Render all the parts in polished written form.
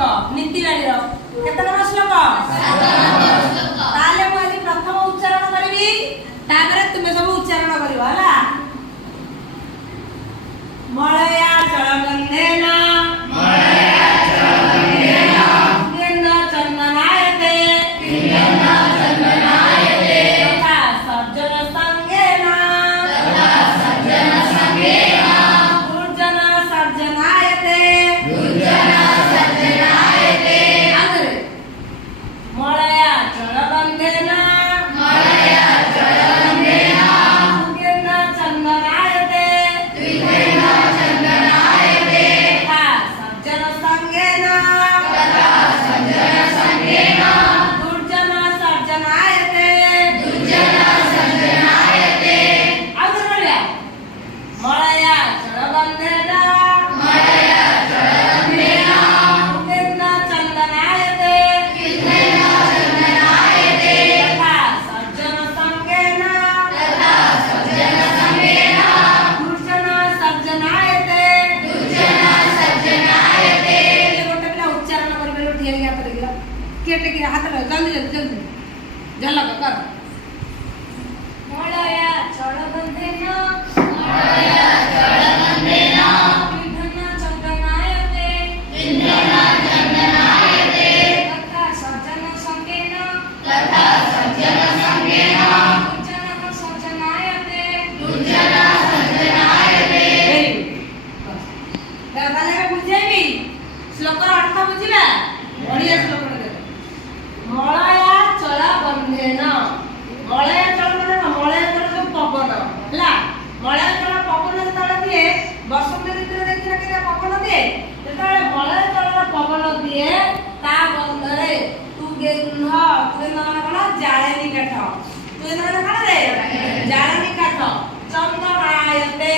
श्लोक नीति बाड़ीर केते नंबर श्लोक ताले मु आज प्रथम उच्चारण करबी तापरे तुमे सब उच्चारण करबो हला मळया जलगन्धेन हाथ जल्दी जल्दी जल्दी जल्ला कर मळया जलगन्धेन विधना चन्दनायते तथा सज्जन संगेन दुर्जनः सज्जनायते ताले बुझेबी श्लोकर अर्थ बुझिला बढ़िया श्लोक मळया चला बंधेन मळया चल माने मळया चल जो पवन हला मळया चल पवन जेतले दिए बसंत ऋतु देखिना के पवन दिए जेतले मळया चल पवन दिए ता बंधरे तू गेन्ध माने कोन जाळेनी काठ तू माने कोन रे जाळेनी काठ चंदनायते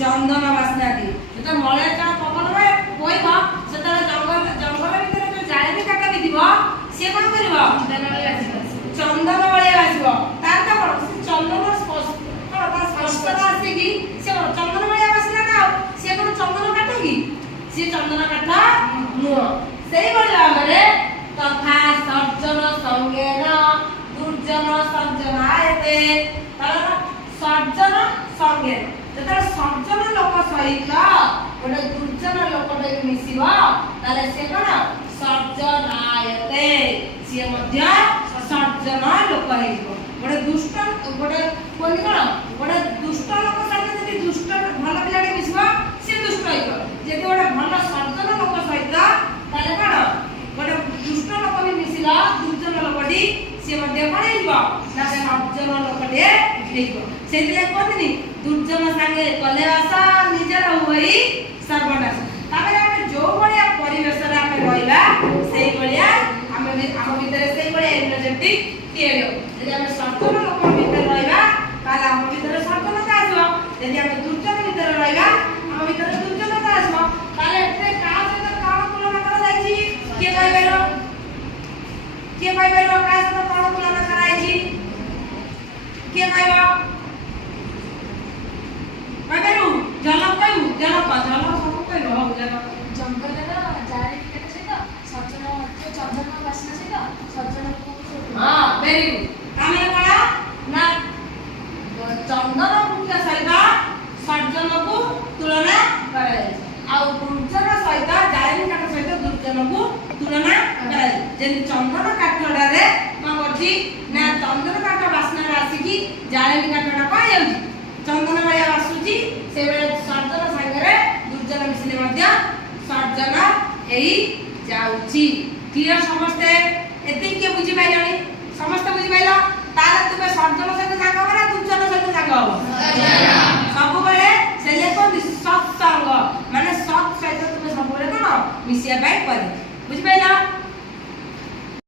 चंदन वासना दी तो मळया चल पवन रे कोइबा सेतले जंगल भितर जो जाळेनी काठ भी दिबो से कोन करबो चंदन वाले आसीबो तार का कोन चंदन स्पर्श कोन ता स्पर्श आसी की से चंदन वाले आसीला ना से कोन चंदन काट की से चंदन काट नु सेही बोले हमरे तथा सज्जन संगेन दुर्जन सज्जनायते तार सज्जन संगे जेतले सज्जन लोक सहित गोटे दुर्जन लोकटे मिसिबो ताले से कोन सज्जनायते से मध्य सज्जन लोक हेइबो गोटे दुष्ट गोटे कोनी कोन गोटे दुष्ट लोक सहित जदि दुष्ट भल पिलाटे मिसिबो से दुष्ट हेइबो जदि गोटे भल सज्जन लोक सहित ताले कोन गोटे दुष्ट लोक भी मिसिला दुर्जन लोकटी से मध्य कोन हेइबो ना सज्जन लोकटे हेइबो सेदिले कोननी दुर्जन संगे कलेवास निजर होई सर्वनाश ताबे हम जो बलिया परिवेश रे हम रहिबा सेही बलिया हम भीतर सेही बलिया एनर्जेटिक क्रिएट हो यदि हम सज्जन लोक भीतर रहिबा ताले हम भीतर सज्जनता आसबो यदि हम दुर्जन भीतर रहिबा हम भीतर दुर्जनता आसबो ताले एते का सहित काण तुलना करा जायछि के भाइबेलो का सहित काण तुलना करायछि के भाइबा भाइबेलु जल कहू जल सब कहू हो जल जंगलर जारी केते सहित सज्जन चंदन वासना सहित सज्जन को हां वेरी गुड कामे कला ना चंदन वृक्ष सहित सज्जन को तुलना करे आ दुर्जन सहित जारी काठ सहित दुर्जन को तुलना करे जेन चंदन काठडा रे कोन करछि ना चंदन काठ वासना आसी की जारी काठडा को जाउछि चंदन वाया वासुची से बेले सज्जन संगरे दुर्जन मिसिले मध्य सज्जन हेई जाउची क्लियर समस्ते एति के बुझी पाइलनी समस्त बुझी पाइलो तार तुमे सज्जन सहित संग हो ना दुर्जन सहित संग हो सब बेले से लेको सत्संग माने सत सहित तुमे सब बेले कोन मिसिया पाई परे बुझी पाइलो